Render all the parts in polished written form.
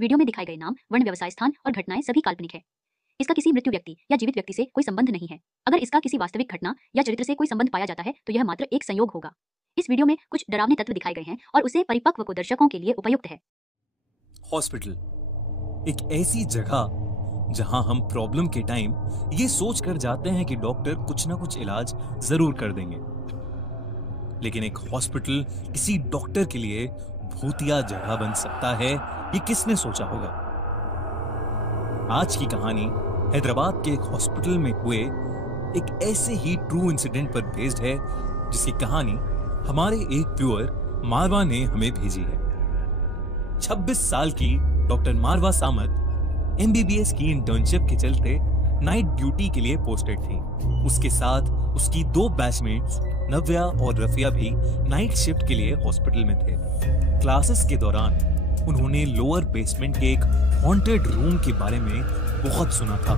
Video में दिखाए गए नाम, वर्ण, व्यवसाय स्थान और घटनाएं सभी काल्पनिक है। इसका किसी मृत्यु व्यक्ति या जीवित व्यक्ति से कोई संबंध नहीं है। अगर इसका किसी वास्तविक घटना या चरित्र से कोई संबंध पाया जाता है तो यह मात्र एक संयोग होगा। इस वीडियो में कुछ डरावने तत्व दिखाए गए हैं और उसे परिपक्व को दर्शकों के लिए उपयुक्त है। हॉस्पिटल एक ऐसी जगह जहां हम प्रॉब्लम के टाइम ये सोच कर जाते हैं कि डॉक्टर कुछ ना कुछ इलाज जरूर कर देंगे, लेकिन एक हॉस्पिटल किसी डॉक्टर के लिए भूतिया जगह बन सकता है, ये किसने सोचा होगा। आज की कहानी हैदराबाद के एक हॉस्पिटल में हुए एक ऐसे ही ट्रू इंसिडेंट पर बेस्ड है, जिसकी कहानी हमारे एक व्यूअर मारवा ने हमें भेजी है। 26 साल की डॉक्टर मारवा सामत एमबीबीएस की इंटर्नशिप के चलते नाइट ड्यूटी के लिए पोस्टेड थी। उसके साथ उसकी 2 बैचमेट्स नव्या और रफिया भी नाइट शिफ्ट के लिए हॉस्पिटल में थे। क्लासेस के दौरान उन्होंने लोअर बेसमेंट के एक हॉन्टेड रूम के बारे में बहुत सुना था।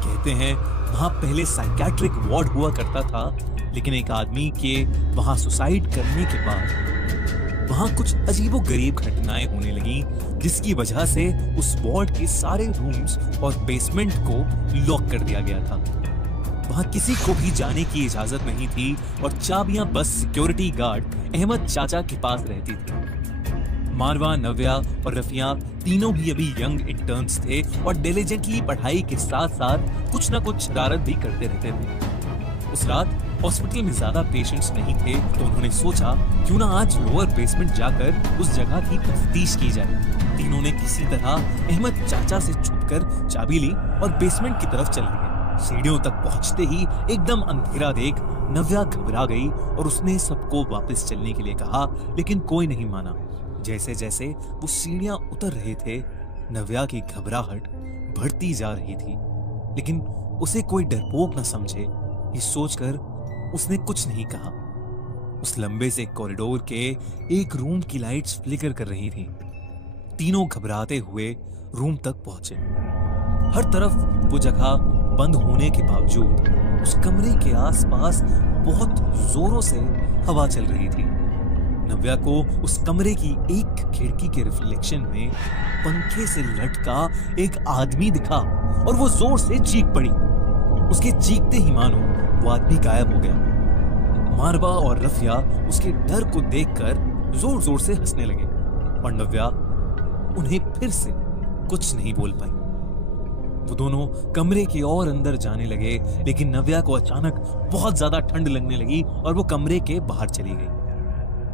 कहते हैं वहां पहले साइकियाट्रिक वार्ड हुआ करता था, लेकिन एक आदमी के वहां सुसाइड करने के बाद वहां कुछ अजीबोगरीब घटनाएं होने लगी, जिसकी वजह से उस वार्ड के सारे रूम्स और बेसमेंट को लॉक कर दिया गया था। वहां किसी को भी जाने की इजाजत नहीं थी और चाबियां बस सिक्योरिटी गार्ड अहमद चाचा के पास रहती थी। मारवा, नव्या और रफिया तीनों भी अभी यंग इंटर्न्स थे और डिलिजेंटली पढ़ाई के साथ साथ कुछ ना कुछ शरारत भी करते रहते थे। उस रात हॉस्पिटल में ज्यादा पेशेंट्स नहीं थे, तो उन्होंने सोचा क्यों ना आज लोअर बेसमेंट जाकर उस जगह की तफ्तीश की जाए। तीनों ने किसी तरह अहमद चाचा से छुपकर चाबी ली और बेसमेंट की तरफ चल दिए। सीढ़ियों तक पहुंचते ही एकदम अंधेरा देख नव्या घबरा गई और उसने सबको वापस चलने के लिए कहा, लेकिन कोई नहीं माना। जैसे जैसे वो सीढ़ियां उतर रहे थे, नव्या की घबराहट बढ़ती जा रही थी, लेकिन उसे कोई डरपोक न समझे, ये सोचकर उसने कुछ नहीं कहा। उस लंबे से कॉरिडोर के एक रूम की लाइट्स फ्लिकर कर रही थी। तीनों घबराते हुए रूम तक पहुंचे। हर तरफ वो जगह बंद होने के बावजूद उस कमरे के आसपास बहुत जोरों से हवा चल रही थी। नव्या को उस कमरे की एक खिड़की के रिफ्लेक्शन में पंखे से लटका एक आदमी दिखा और वो जोर से चीख पड़ी। उसके चीखते ही मानो वो आदमी गायब हो गया। मारवा और रफिया उसके डर को देखकर जोर जोर से हंसने लगे और नव्या उन्हें फिर से कुछ नहीं बोल पाई। वो दोनों कमरे के और अंदर जाने लगे, लेकिन नव्या को अचानक बहुत ज्यादा ठंड लगने लगी और वो कमरे के बाहर चली गई।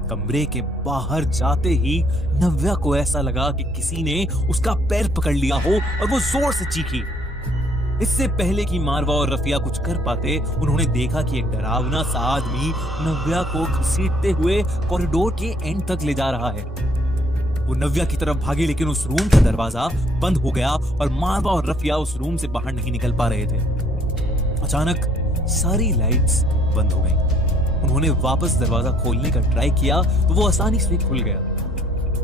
कमरे के बाहर जाते ही नव्या को ऐसा लगा कि किसी ने उसका पैर पकड़ लिया हो और वो जोर से चीखी। इससे पहले कि मारवा और रफिया कुछ कर पाते, उन्होंने देखा कि एक डरावना सा आदमी नव्या को घसीटते हुए कॉरिडोर के एंड तक ले जा रहा है। वो नव्या की तरफ भागे, लेकिन उस रूम का दरवाजा बंद हो गया और मारवा और रफिया उस रूम से बाहर नहीं निकल पा रहे थे। अचानक सारी लाइट्स बंद हो गई। उन्होंने वापस दरवाजा खोलने का ट्राई किया तो वो आसानी से खुल गया।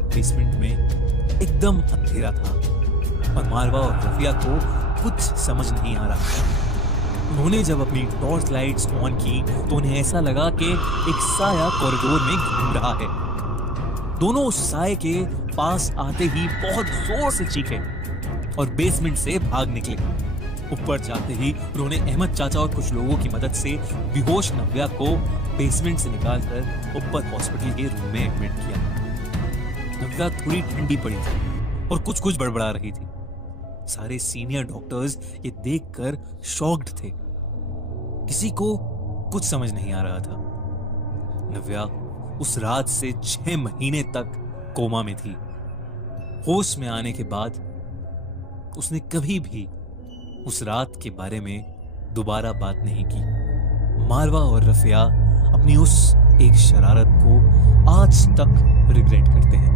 बेसमेंट में एकदम अंधेरा था और मारवा और रफिया को कुछ समझ नहीं आ रहा। उन्होंने जब अपनी टॉर्च लाइट्स ऑन की तो उन्हें ऐसा लगा कि एक साया कॉरिडोर में घूम रहा है। दोनों उस साये के पास आते ही बहुत जोर से चीखे और बेसमेंट से भाग निकले। ऊपर जाते ही उन्होंने अहमद चाचा और कुछ लोगों की मदद से बेहोश नव्या को बेसमेंट से निकालकर ऊपर हॉस्पिटल के रूम में एडमिट किया। नव्या थोड़ी ठंडी पड़ी थी और कुछ कुछ बड़बड़ा रही थी। सारे सीनियर डॉक्टर्स ये देखकर शॉक्ड थे। किसी को कुछ समझ नहीं आ रहा था। नव्या उस रात से 6 महीने तक कोमा में थी। होश में आने के बाद उसने कभी भी उस रात के बारे में दोबारा बात नहीं की। मारवा और रफिया अपनी उस एक शरारत को आज तक रिग्रेट करते हैं।